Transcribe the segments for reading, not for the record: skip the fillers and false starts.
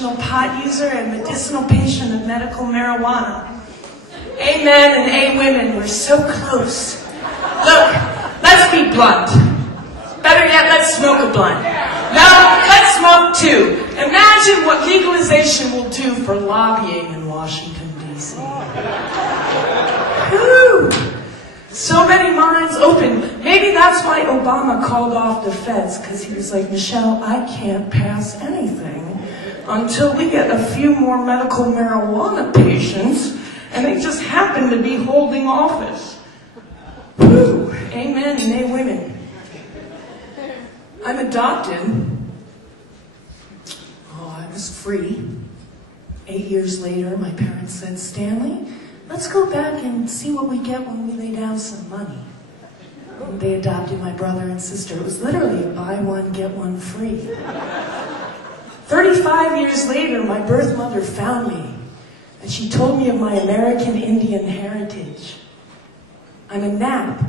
recreational pot user and medicinal patient of medical marijuana. Amen and A women, we're so close. Look, let's be blunt. Better yet, let's smoke a blunt. No, let's smoke two. Imagine what legalization will do for lobbying in Washington, D.C. Whew. So many minds open. Maybe that's why Obama called off the feds, because he was like, Michelle, I can't pass anything until we get a few more medical marijuana patients, and they just happen to be holding office. Whew. Amen and A women. I'm adopted. Oh, I was free. 8 years later, my parents said, Stanley, let's go back and see what we get when we lay down some money. And they adopted my brother and sister. It was literally a buy one, get one free. 35 years later, my birth mother found me, and she told me of my American Indian heritage. I'm a Nap,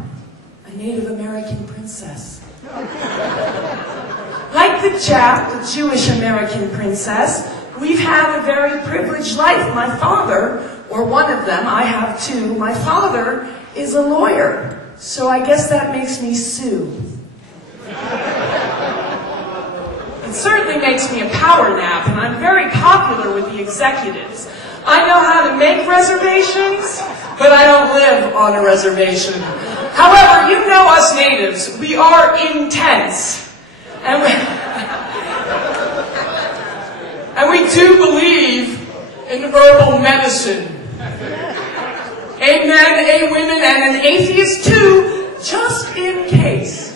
a Native American princess. Like the Jap, the Jewish American princess, we've had a very privileged life. My father, or one of them, I have two, my father is a lawyer, so I guess that makes me Sue. It certainly makes me a power nap, and I'm very popular with the executives. I know how to make reservations, but I don't live on a reservation. However, you know us natives, we are intense. And we do believe in herbal medicine. Amen, A women, and an atheist too, just in case.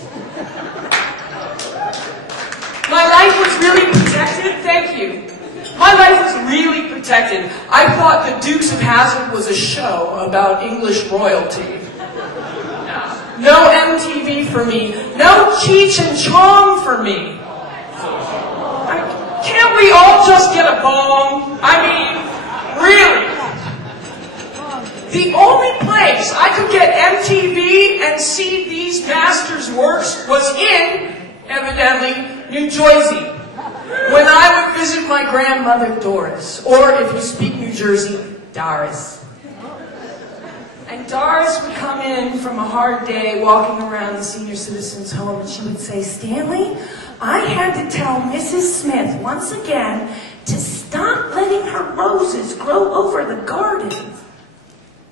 My life was really protected, thank you. My life was really protected. I thought the Dukes of Hazzard was a show about English royalty. No MTV for me. No Cheech and Chong for me. Can't we all just get a bong? I mean, really. The only place I could get MTV and see these masters' works was in, evidently, New Jersey. When I would visit my grandmother, Doris, or if you speak New Jersey, Doris. And Doris would come in from a hard day walking around the senior citizens' home, and she would say, Stanley, I had to tell Mrs. Smith once again to stop letting her roses grow over the garden.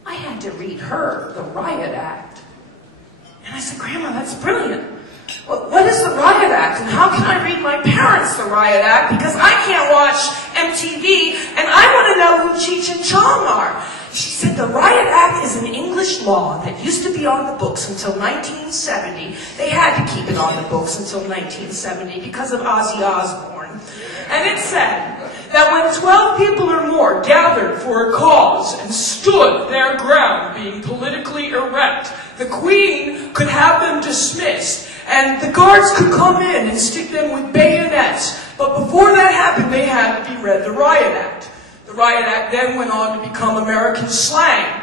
I had to read her the Riot Act. And I said, Grandma, that's brilliant. Well, what is the Riot Act, and how can I read my parents the Riot Act? Because I can't watch MTV, and I want to know who Cheech and Chong are. She said the Riot Act is an English law that used to be on the books until 1970. They had to keep it on the books until 1970 because of Ozzy Osbourne. And it said that when 12 people or more gathered for a cause and stood their ground being politically erect, the Queen could have them dismissed, and the guards could come in and stick them with bayonets. But before that happened, they had to be read the Riot Act. The Riot Act then went on to become American slang.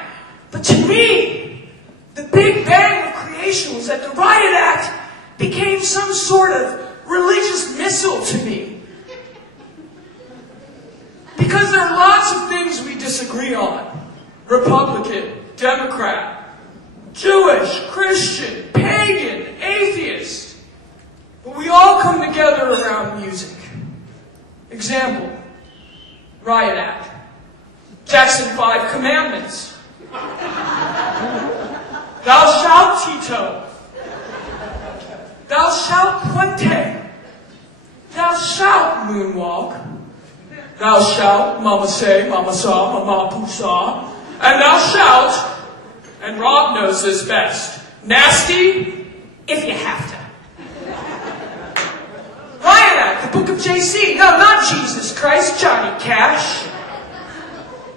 But to me, the big bang of creation was that the Riot Act became some sort of religious missile to me. Because there are lots of things we disagree on. Republican, Democrat, Jewish, Christian, pagan, atheist. But we all come together around music. Example, Riot Act. Jackson 5 Commandments. Thou shalt Tito. Thou shalt Puente. Thou shalt moonwalk. Thou shalt mama say, mama saw, mama poo saw. And thou shalt, and Rob knows this best, nasty if you have to. Riot Act, the Book of JC. No, not Jesus Christ, Johnny Cash.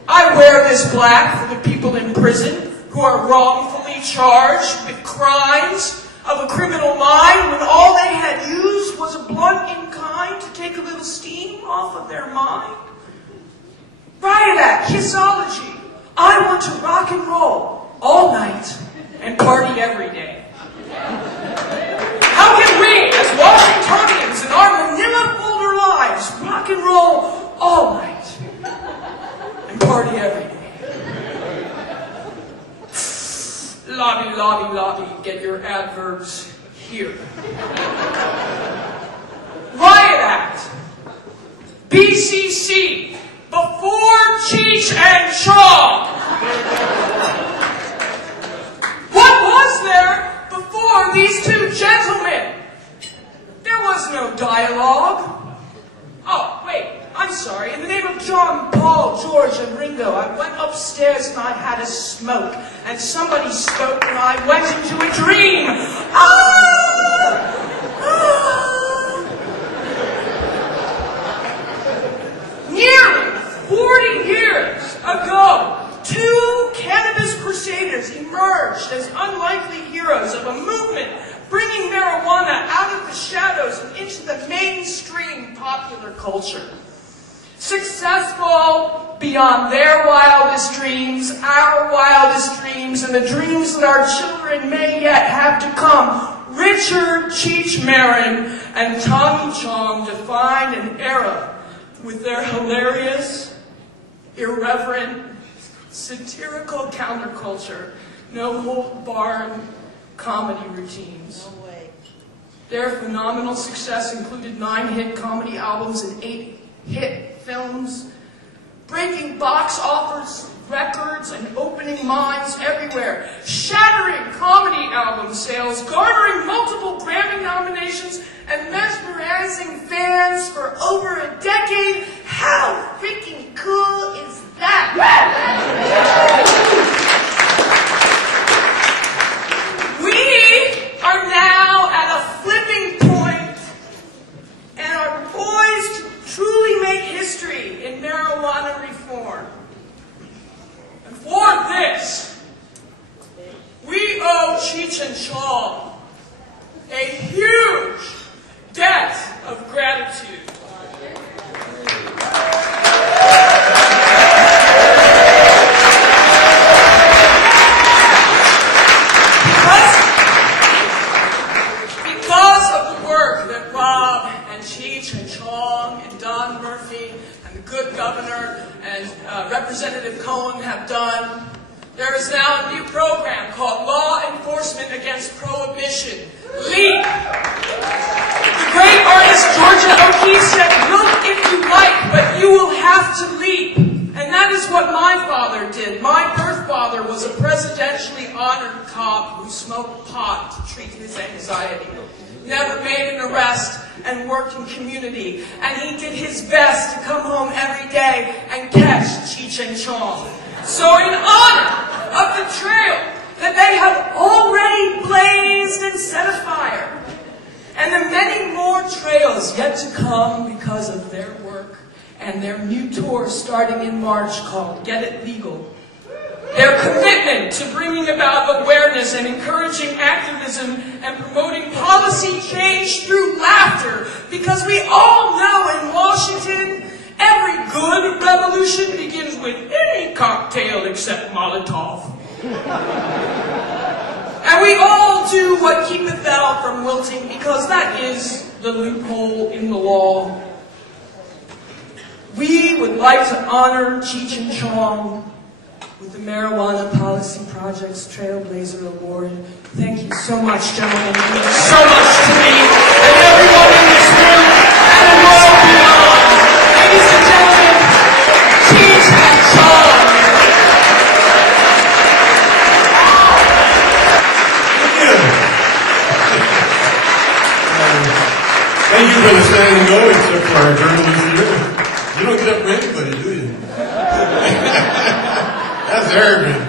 I wear this black for the people in prison who are wrongfully charged with crimes of a criminal mind when all they had used was a blunt in kind to take a little steam off of their mind. Riot Act, Kissology. I want to rock and roll all night and party every day. How can we, as Washingtonians in our Manila folder lives, rock and roll all lobby, get your adverbs here. Riot Act. BCC. Before Cheech and Chong. What was there before these two gentlemen? There was no dialogue. Oh, wait, I'm sorry. In the name of John, Paul, George, and Ringo, I went upstairs and I had a smoke. And somebody spoke and I went into a dream. Nearly 40 years ago, two cannabis crusaders emerged as unlikely heroes of a movement bringing marijuana out of the shadows and into the mainstream popular culture. Successful beyond their wildest dreams, our wildest dreams, and the dreams that our children may yet have to come, Richard Cheech Marin and Tommy Chong defined an era with their hilarious, irreverent, satirical counterculture, no-hold-barred comedy routines. No way. Their phenomenal success included 9 hit comedy albums and 8 hit films, breaking box office records and opening minds everywhere, shattering comedy album sales, garnering multiple Grammy nominations, and mesmerizing fans for over a decade. How freaking cool is that? We are now at a flipping point and are poised to truly make history in marijuana reform. And for this, we owe Cheech and Chong a huge debt of gratitude. Because of the work that Rob and Cheech and Chong and Don Murphy and the good governor and Representative Cohen have done, there is now a new program called Law Enforcement Against Prohibition, LEAP. The great artist Georgia O'Keeffe said, "Look if you like, but you will have to leap." And that is what my father did. My birth father was a presidentially honored cop who smoked pot to treat his anxiety. Never made an arrest and worked in community. And he did his best to come home every day and catch Cheech and Chong. So in honor of the trail that they have already blazed and set afire, and the many more trails yet to come because of their work and their new tour starting in March called Get It Legal, their commitment to bringing about awareness and encouraging activism and promoting policy change through laughter, because we all know in Washington, every good revolution begins with any cocktail except Molotov. And we all do what keepeth thou from wilting, because that is the loophole in the law. We would like to honor Cheech and Chong with the Marijuana Policy Project's Trailblazer Award. Thank you so much, gentlemen. It means so much to me and everyone in this room and the world beyond. Ladies and gentlemen, Cheech and Chong. Thank you for the standing go, except for our journalists here. You don't get up for anybody, do you? That's arrogant.